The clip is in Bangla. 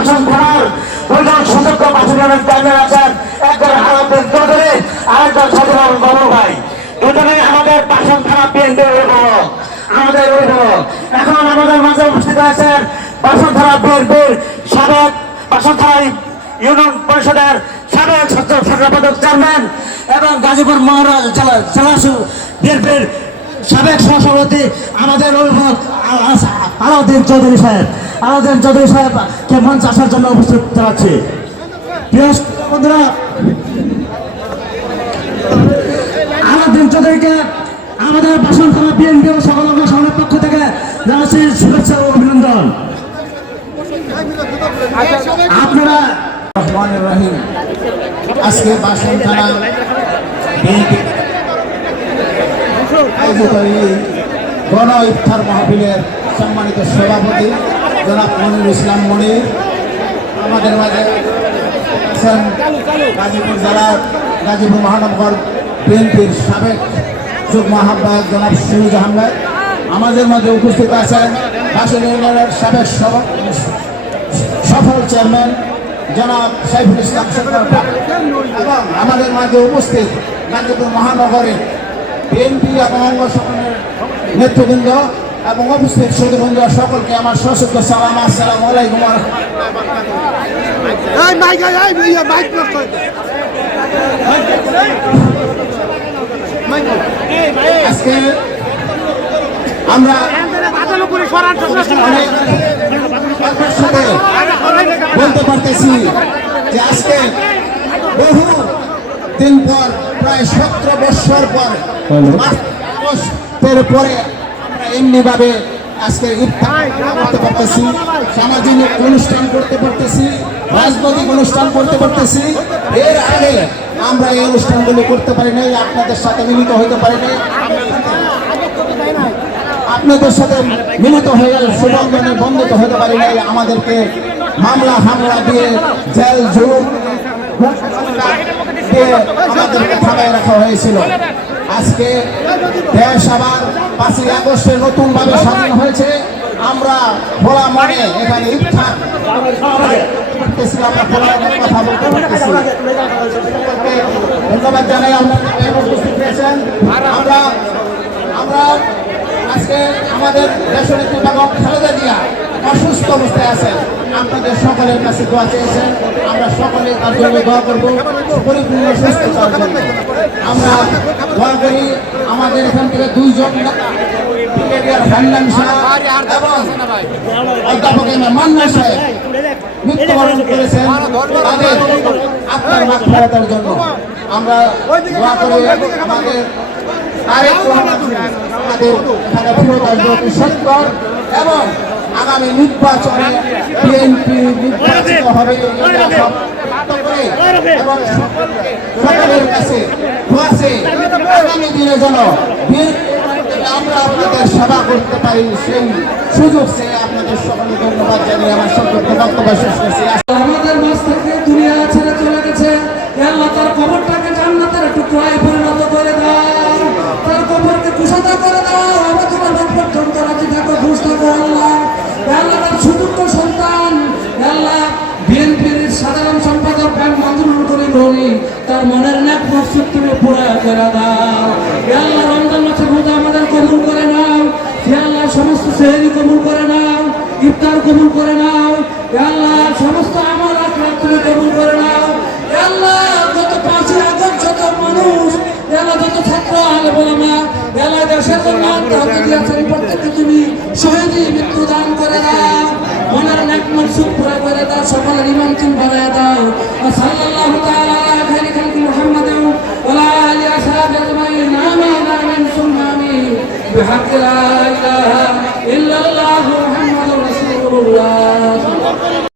বাসন থানার দুজন সুযোগ্য বাসনের দায়িত্বে আছেন একজন আলাদিন চৌধুরী আরেকজন সজমান বাবু ভাই দুজনে আমাদের বিএনপি অভিভাবক আমাদের এখন আমাদের মাঝে উপস্থিত আছেন বাসন থানা বিএনপির সাবেক বাসন ইউনিয়ন পরিষদের সাবেক চেয়ারম্যান এবং গাজীপুর মহারাজ জেলা জেলা বিএনপির সাবেক সহসভাপতি আমাদের অভিভাবক আলাউদ্দিন চৌধুরী সাহেব। আলাউদ্দিন চৌধুরী সাহেবকে মঞ্চ আসার জন্য উপস্থিত জানাচ্ছি। বন্ধুরা আলাউদ্দিন চৌধুরীকে আমাদের বাসন থানা বিএনপি ও সকল সংগ্রামের পক্ষ থেকে জানাচ্ছি শুভেচ্ছা ও অভিনন্দন। আপনারা রহমান রহিম, আজকে বাসন থানা গণ ইফতার মাহফিলের সম্মানিত সভাপতি জনাব মনির ইসলাম মনির আমাদের মাঝে গাজীপুর জেলার গাজীপুর মহানগর বিএনপির সাবেক যুগ্ম আহ্বায়ক জনাব সুরুজ আহমেদ। আমাদের মাঝে উপস্থিত আছেন বাসন ইউনিয়নের সাবেক সফল চেয়ারম্যান জনাব সাইফুল ইসলাম এবং আমাদের মাঝে উপস্থিত গাজীপুর মহানগরের বিএনপি এবং অঙ্গ সংগঠনের নেতৃবৃন্দ এবং উপস্থিত সুদীবৃন্দ সকলকে আমার সশস্ত্র সালাম আসসালাম আলাইকুম ইয়া মাইক নষ্ট যায়। আজকে আমরা বলতে পারতেছি যে আজকে বহু দিন পর প্রায় সতেরো বছর পর পরে এমনিভাবে আজকে ইফতার করতে পারতেছি সামাজিক অনুষ্ঠান করতে পারতেছি রাজনৈতিক অনুষ্ঠান করতে পারতেছি। এর আগে আমরা এই অনুষ্ঠানগুলো করতে পারি নাই আপনাদের সাথে মিলিত হতে পারি নাই। আপনাদের সাথে মিলিত হয়ে সুবন্ধনে বন্ধিত হতে পারি নাই। আমাদেরকে মামলা হামলা দিয়ে জেল জুলুম দিয়ে আমাদেরকে থামায় রাখা হয়েছিল। আজকে দেশ আবার পাঁচই আগস্টে নতুন ভাবে স্বাধীন হয়েছে। আমরা খোলা মনে এখানে ইফতার করতেছি, আমরা মনে কথা বলতে পারতেছি ধন্যবাদ জানাই আপনাদের উপস্থিত হয়েছেন আমরা আমরা আজকে আমাদের দেশনেত্রী বেগম খালেদা জিয়া অসুস্থ অবস্থায় আছেন। আপনাদের সকলের কাছে দোয়া চেয়েছেন। আমরা সকলে তার জন্য দোয়া করব। পরিপূর্ণ সুস্থ আমরা দোয়া করি আমাদের এখান থেকে দুইজন অধ্যাপক মান্না সাহেব মৃত্যুবরণ করেছেন। তাদের আপনার মাঠ ফেরাতের জন্য। আমরা দোয়া আমাদের আমাদের এবং আগামী নির্বাচনে বিএনপি নির্বাচিত হবে। এবং সকলের কাছে আগামী দিনে যেন আমরা আপনাদের সেবা করতে পারি সেই সুযোগ সে আপনাদের সকলকে ধন্যবাদ জানিয়ে আমার সংক্ষিপ্ত বক্তব্য শেষ করছি তার মনের ন্যাক মকসুদ তুমি পুরা করে দাও। আল্লাহ, রমজান মাসের রোজা আমাদের কবুল করে নাও। আল্লাহ, সমস্ত সেহেরি কবুল করে নাও, ইফতার কবুল করে নাও। আল্লাহ, সমস্ত আমল আখরাত তুমি কবুল করে নাও। আল্লাহ, যত পাঁচই আগস্ট, যত মানুষ আল্লাহ, যত ছাত্র আলে বলামা আল্লাহ দেশের জন্য আত্মহত্যা দিয়েছেন, প্রত্যেককে তুমি শহীদই মৃত্যু দান করে দাও। মনের নেক মনসুখ পুরা করে দাও, সকলের ইমান তুমি বানায় দাও। সাল্লাল্লাহু بحق لا إله إلا الله محمد رسول الله